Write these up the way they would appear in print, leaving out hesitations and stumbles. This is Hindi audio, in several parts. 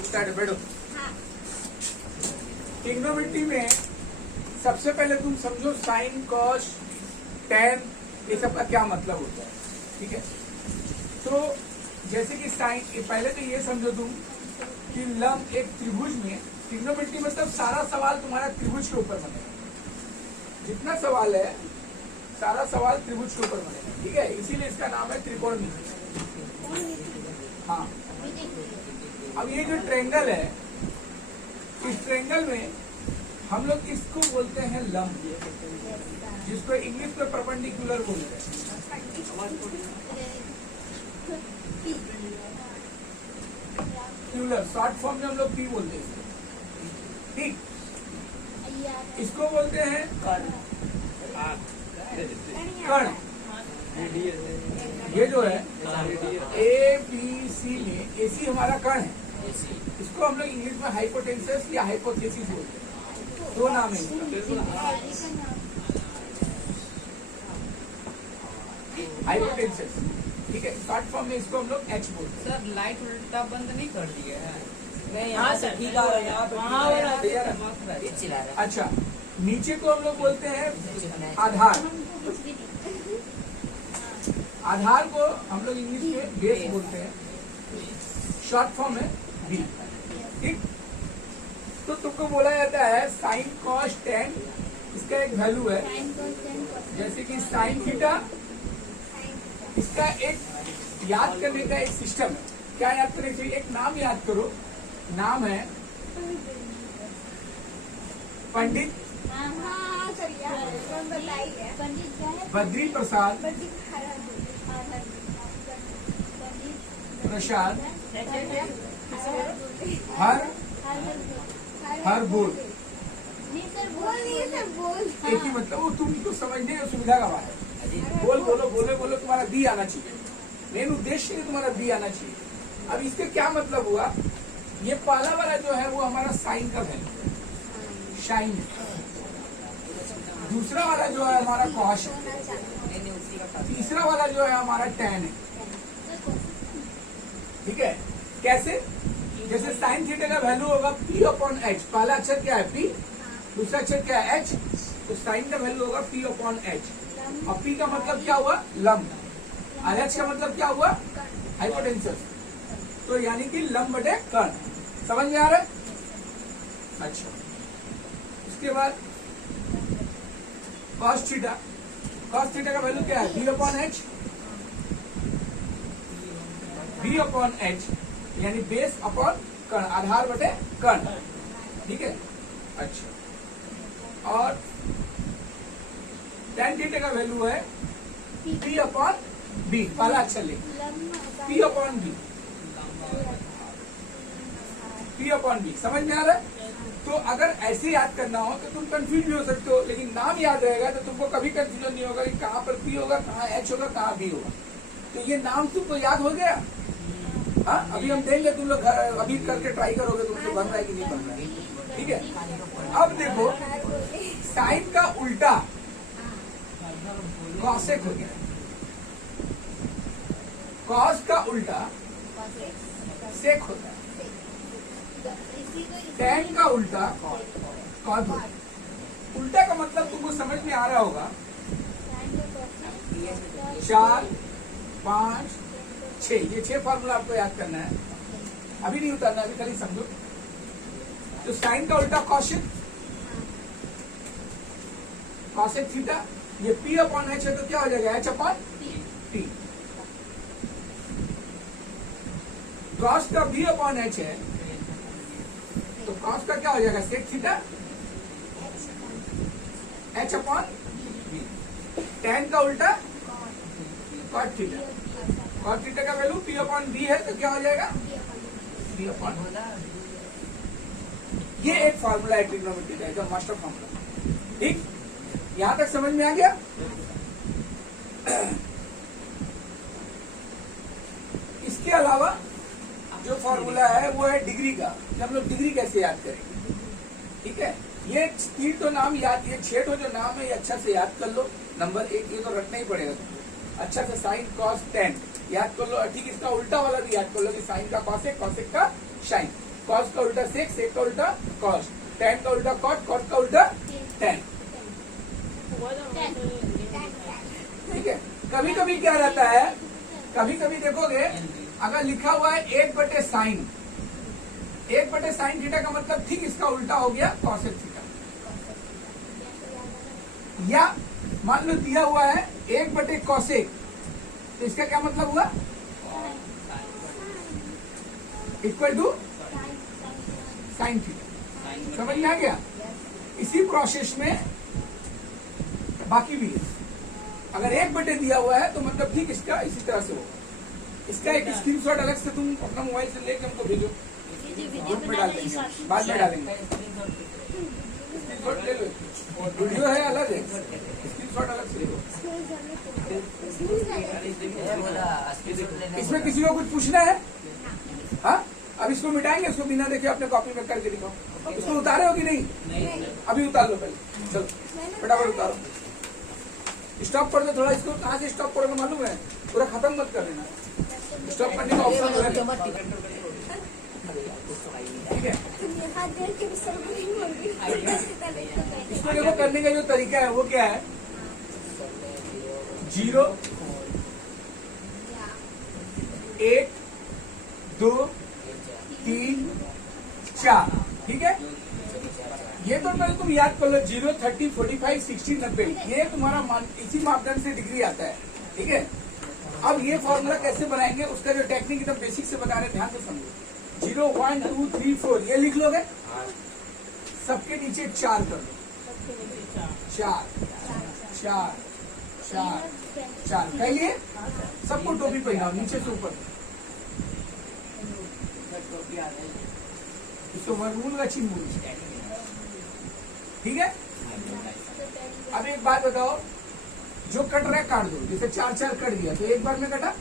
स्टार्ट बैठो। ट्रिग्नोमेट्री में सबसे पहले तुम समझो साइन कॉस टेन ये सब का क्या मतलब होता है, ठीक है। तो जैसे कि साइन, पहले तो ये समझो तुम कि लंब एक त्रिभुज में, ट्रिग्नोमेट्री मतलब सारा सवाल तुम्हारा त्रिभुज के ऊपर बनेगा, जितना सवाल है सारा सवाल त्रिभुज के ऊपर बनेगा, ठीक है। इसीलिए इसका नाम है त्रिकोणमिति। हाँ, अब ये जो ट्रायंगल है, इस ट्रायंगल में हम लोग इसको बोलते हैं लंब, जिसको इंग्लिश में परपेंडिकुलर बोलते हैं। क्यूलर शॉर्ट फॉर्म में हम लोग पी बोलते हैं, ठीक। इसको बोलते हैं कर्ण। ये जो है ए बी सी में एसी हमारा कर्ण है, इसको हम लोग इंग्लिश में हाइपोटेन्सिस या हाइपोथेसिस बोलते हैं। दो नाम है इसका, हाइपोटेन्सिस, ठीक है। शॉर्ट फॉर्म में इसको हम लोग एच बोलते हैं। सर लाइट उल्टा बंद नहीं कर दिया है? नहीं, यहाँ से ठीक आ रहा है। अच्छा, नीचे को हम लोग बोलते हैं आधार। आधार को हम लोग इंग्लिश में बेस बोलते हैं, शॉर्ट फॉर्म है बी, ठीक। तो तुमको बोला जाता है साइन कॉस टेन, इसका एक वैल्यू है, जैसे कि साइन थीटा, इसका एक याद करने का एक सिस्टम है। क्या याद करने चाहिए? एक नाम याद करो, नाम है पंडित बद्री प्रसाद प्रसाद हर बोल। एक ही मतलब, वो तुमको समझने की सुविधा का बात है। बोल बोलो बोले बोलो, तुम्हारा बी आना चाहिए, मेन उद्देश्य है तुम्हारा बी आना चाहिए। अब इसके क्या मतलब हुआ, ये पहला वाला जो है वो हमारा साइन का वैल्यू है, शाइन। दूसरा वाला जो है हमारा कॉस है, तीसरा वाला जो है हमारा टेन है, ठीक है। कैसे? जैसे साइन थीटा का वैल्यू होगा पी अपॉन एच, पहला अक्षर क्या है पी, दूसरा अक्षर क्या है एच, तो साइन का वैल्यू होगा पी अपॉन एच। और पी का मतलब क्या हुआ? लंब, और एच का मतलब क्या हुआ? हाइपोटेन्सिस। तो यानी कि लंब बटे कर्ण। समझ में आ रहा है? अच्छा, उसके बाद कॉस थीटा, कॉस थीटा का वैल्यू क्या है? B upon H, B upon H यानी बेस अपॉन कर्ण, आधार बटे कर्ण, ठीक है। अच्छा, और टेन थीटा का वैल्यू है पी अपॉन बी, पहला अक्षर लिख, P upon B, P upon B. समझ में आ रहा है? तो अगर ऐसे याद करना हो तो तुम कंफ्यूज भी हो सकते हो, लेकिन नाम याद रहेगा तो तुमको कभी कंफ्यूजन नहीं होगा कि कहाँ पर पी होगा, कहाँ एच होगा, कहाँ बी होगा। तो ये नाम तुमको याद हो गया। हाँ, अभी हम देंगे, तुम लोग अभी करके ट्राई करोगे तुमसे बन रहा है कि नहीं बन रहा है, ठीक है। अब देखो, साइन का उल्टा कॉसेक हो गया, कॉस का उल्टा सेक होता है, टेन का उल्टा कॉस होता है। उल्टा का मतलब तुमको समझ में आ रहा होगा, 4, 5, 6, ये 6 फॉर्मूला आपको याद करना है, अभी नहीं उतारना, अभी खाली समझो। तो साइन का उल्टा कॉसेक, कॉसेक थीटा, ये पी अपॉन एच है तो क्या हो जाएगा? H upon P. कॉस का बी अपॉन एच है तो कॉस का क्या हो जाएगा? Sec theta, H upon B. Tan का उल्टा कॉट थीटा, कॉट थीटा का वैल्यू पी अपॉन बी है तो क्या हो जाएगा? B upon. ये एक फॉर्मूला है ट्रिग्नोमेट्री का, एकदम मास्टर फॉर्मूला, ठीक। यहां तक समझ में आ गया? इसके अलावा जो फॉर्मूला है वो है डिग्री का, कि हम लोग डिग्री कैसे याद करेंगे, ठीक है। ये 3 तो नाम याद, ये 6 तो जो नाम है ये अच्छा से याद कर लो। नंबर 1 ये तो रखना ही पड़ेगा तुमको, अच्छा से साइन कॉस टेन याद कर लो, ठीक। इसका उल्टा वाला भी याद कर लो कि साइन का कॉसेक, कॉसेक का साइन। कॉस का उल्टा सेक, सेक का उल्टा कॉस, टेन का उल्टा कॉट, कॉट का उल्टा टेन। ठीक है। कभी कभी क्या रहता है, कभी कभी देखोगे अगर लिखा हुआ है 1/sin, 1/sin थीटा का मतलब ठीक इसका उल्टा हो गया कॉसेक थीटा। या मान लो दिया हुआ है 1/cosec, तो इसका क्या मतलब हुआ, इक्वल टू साइन थीटा। समझ में आ गया। इसी प्रोसेस में बाकी भी है। अगर 1/, दिया हुआ है तो मतलब ठीक इसका इसी तरह से होगा। इसका एक स्क्रीनशॉट अलग से तुम अपना मोबाइल से लेके हमको भेजो, ग्रुप में डाल देंगे, बाद में डालेंगे। स्क्रीनशॉट ले लो, वीडियो है अलग है, स्क्रीनशॉट अलग से ले लो। इसमें किसी को कुछ पूछना है? हाँ, अब इसको मिटाएंगे, इसको बिना देखे अपने कॉपी में करके दिखाओ। इसको उतारे हो कि नहीं? अभी उतार लो पहले, चलो फटाफट उतारो। स्टॉप कर दो थोड़ा इसको। कहाँ से स्टॉप करोगे मालूम है? पूरा खत्म मत कर देना, स्टॉप करने का ऑप्शन है। ठीक है। इसको देखो करने का जो तरीका है वो क्या है, 0 1 2 3 4। ठीक है। ये तो पहले तुम याद कर लो, 0 30 45 60 90, ये तुम्हारा इसी मापदंड से डिग्री आता है। ठीक है। अब ये फॉर्मूला कैसे बनाएंगे उसका जो टेक्निक एकदम बेसिक से बता रहे, ध्यान से समझो। 0 1 2 3 4 ये लिख लोगे, सबके नीचे 4 कर दो, 4 4 4 4 कहिए। सबको टोपी पहनाओ नीचे से ऊपर। इसको वर्गमूल का चिन्ह बोलते हैं। ठीक है। अब एक बात बताओ, जो कट रहा है काट दो। जैसे 4 4 कट दिया तो एक बार में कटा,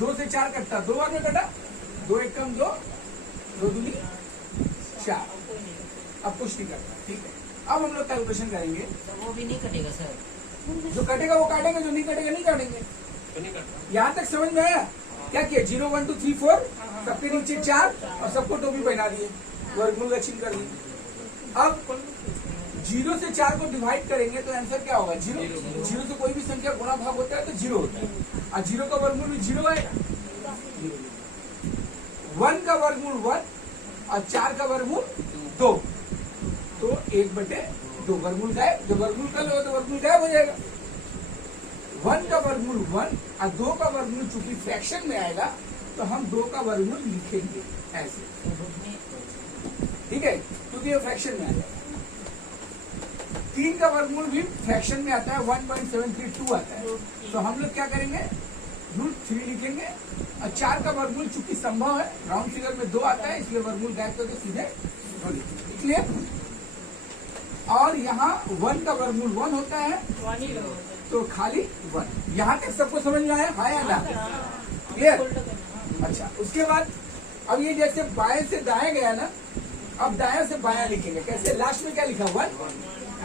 2 से 4 कटता 2 बार में कटा, 2 1 कम 2, 2 दूनी 4। अब कुछ नहीं करता। ठीक है। अब हम लोग कैलकुलेशन करेंगे। वो भी नहीं कटेगा सर, जो कटेगा वो काटेंगे, जो नहीं कटेगा नहीं काटेंगे। यहाँ तक समझ में आया? क्या किया, 0 1 2 3 4 सबके नीचे 4 और सबको टोपी पहना दिए, वर्गमूल का चिन्ह कर दिए। अब 0 से 4 को डिवाइड करेंगे तो आंसर क्या होगा, 0 से कोई भी संख्या गुणा भाग होता है तो 0 होता है, और 0 का वर्गमूल भी 0 आएगा। 1 का वर्गमूल 1 और 4 का वर्गमूल 2, तो 1/2 वर्गमूल गायब। जब वर्गमूल कर लो तो वर्गमूल गायब हो जाएगा। 1 का वर्गमूल 1 और 2 का वर्गमूल चूंकि फ्रैक्शन में आएगा तो हम 2 का वर्गमूल लिखेंगे ऐसे। ठीक है, क्योंकि ये फ्रैक्शन में आ जाएगा। 3 का वर्गमूल भी फ्रैक्शन में आता है, 1.732 आता है। तो हम लोग क्या करेंगे, √3 लिखेंगे। और 4 का वर्गमूल चूंकि संभव है, राउंड फिगर में 2 आता है, इसलिए वर्गमूल गायब करके सीधे 2 लिखेंगे। क्लियर। और यहाँ 1 का वर्गमूल 1 होता है, तो खाली 1। यहाँ तक सबको समझ में आया है या ना? क्लियर। अच्छा, उसके बाद अब ये जैसे बाएं से दाएं गया ना, अब दाएं से बायां लिखेंगे। कैसे? लास्ट में क्या लिखा, 1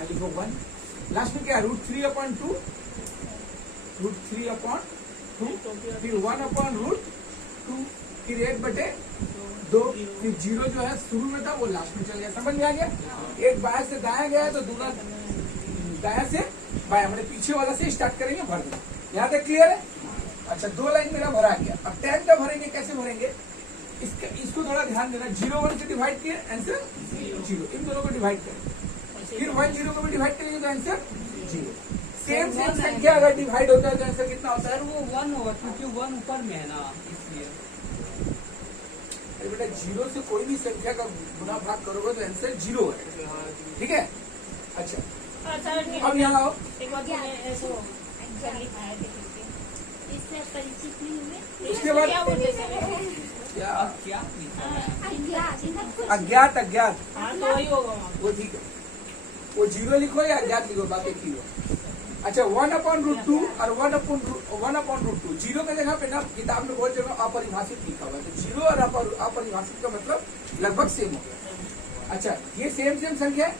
लिखो 1। लास्ट में क्या, √3/2, √3/2, फिर 1/√2, फिर 1/2, फिर 0 जो है शुरू में था वो लास्ट में चल गया। समझ में आ गया? एक बाएं से दाएं गया तो दूसरा दाएं से बायां, मतलब पीछे वाला से स्टार्ट करेंगे, भर देंगे। यहाँ तक क्लियर है? अच्छा, 2 लाइन मेरा भरा गया। अब 10 का भरेंगे, कैसे भरेंगे? इसको थोड़ा ध्यान देना। 0 1 से डिवाइड किए, आंसर 0। इन दोनों को डिवाइड करें, फिर 1 0 को भी डिवाइड करेंगे तो आंसर 0। सेम संख्या अगर डिवाइड होता है तो आंसर कितना होता है? सर वो 1 होगा क्योंकि 1 ऊपर में है ना, इसलिए। अरे बेटा, 0 से कोई भी संख्या का गुणा भाग करोगे तो आंसर 0 है। ठीक है। अच्छा, अब यहाँ आओ। उसके बाद अज्ञात, अज्ञात तो वही होगा वो। ठीक है, वो 0 लिखो या अज्ञात लिखो, बात एक ही हो। अच्छा, 1/√2 और 1/√2। 0 का जगह पे ना किताब में बहुत जगह अपरिभाषित लिखा हुआ है, तो 0 और अपरिभाषित का मतलब लगभग सेम हो गया। अच्छा, ये सेम संख्या है,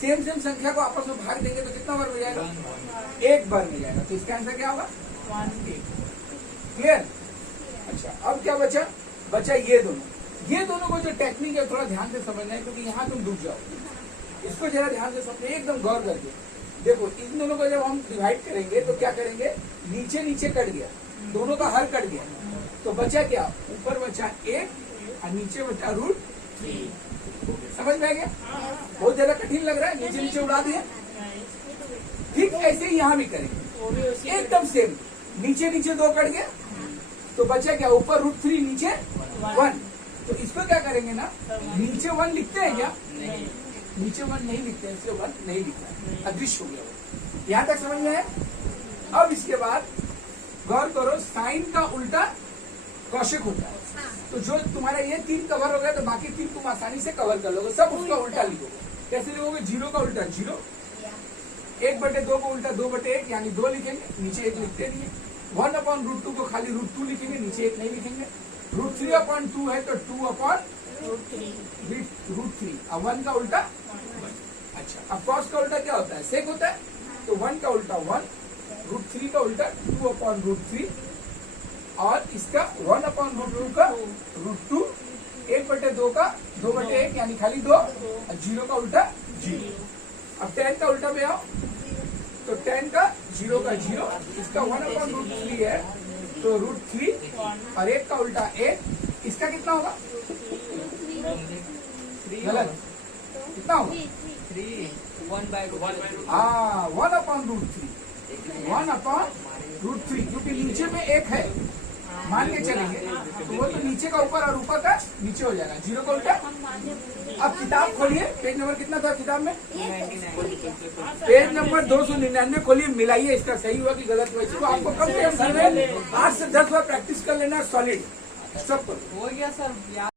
सेम संख्या को आपस में भाग देंगे तो कितना बार हो जाएगा, 1 बार मिल जाएगा। तो इसका आंसर क्या होगा, 1। क्लियर। अच्छा, अब क्या बचा, बचा ये दोनों को जो टेक्निक है थोड़ा ध्यान से समझना है, क्योंकि यहाँ तुम डूब जाओ। इसको जरा ध्यान से समझो, एकदम गौर करके देखो। इन दोनों को जब हम डिवाइड करेंगे तो क्या करेंगे, नीचे नीचे कट गया, दोनों का हर कट गया, तो बचा क्या, ऊपर बचा 1 और नीचे बचा √3। समझ में आ गया? बहुत ज्यादा कठिन लग रहा है, नीचे नीचे उड़ा दिया। ठीक ऐसे ही यहाँ भी करेंगे, एकदम सेम। नीचे नीचे 2 कट गया, तो बचा क्या, ऊपर √3 नीचे 1। तो इसको क्या करेंगे ना, नीचे 1 लिखते हैं क्या, नीचे 1 नहीं लिखते हैं, इसलिए 1 नहीं लिखना, अदृश्य हो गया वो। यहाँ तक समझ में है? अब इसके बाद गौर करो, साइन का उल्टा कौशिक होता है। तो जो तुम्हारा ये 3 कवर हो गया, तो बाकी 3 तुम आसानी से कवर कर लोगे, सब उसका उल्टा लिखोगे। कैसे लिखोगे, 0 का उल्टा 0, 1/2 को उल्टा 2/1 यानी 2 लिखेंगे, नीचे 1 लिखते नहीं है। 1/√2 को खाली √2 लिखेंगे, नीचे 1 नहीं लिखेंगे। √3/2 है तो 2/√3, अब 1 का उल्टा 1। अच्छा, अब कॉस का उल्टा क्या होता है, सेक होता है, तो 1 का उल्टा 1, √3 का उल्टा 2/√3, और इसका 1/√2 का √2, 1/2 का 2/1 यानी खाली 2, और 0 का उल्टा 0। अब 10 का उल्टा में आओ, तो 10 का 0 का 0, इसका 1/√3 है तो √3, और 1 का उल्टा 1, इसका कितना होगा, गलत, कितना होगा, 1/√3। हाँ 1/√3, 1/√3, क्योंकि नीचे में 1 है, मान के चलेंगे, तो वो तो नीचे का ऊपर और ऊपर का नीचे हो जाएगा, 0 का उल्टा। अब किताब खोलिए, पेज नंबर कितना था किताब में, पेज नंबर 299 खोलिए, मिलाइए, इसका सही हुआ कि गलत हुआ। इसको आपको कम से कम 8 से 10 बार प्रैक्टिस कर लेना, सॉलिड सब। हो गया सर।